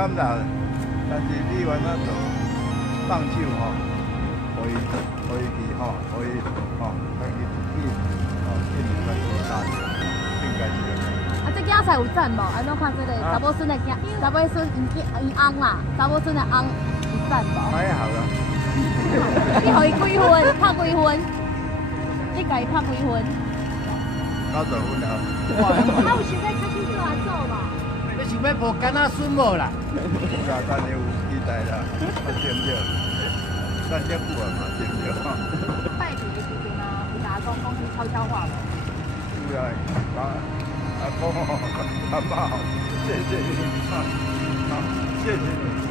感啦，但是你原来做放手吼，可以去吼，可以吼，家己自己吼，建立咱自己大学，应该是安尼。啊，这竞赛有赞无？安怎看这个查某孙的查某孙因翁啦，查某孙的翁有赞无？还好啦。你互伊几分？拍几分？你家己拍几分90分啊！啊，有想要开始做啊做嘛？你想要抱囡仔孙无啦？有啦，但是有期待啦，对不对？咱这久啊嘛，对不对？拜年的时阵啊，有甲讲去悄悄话无？有啦，阿公哦，阿妈哦，谢谢你，好，谢谢你。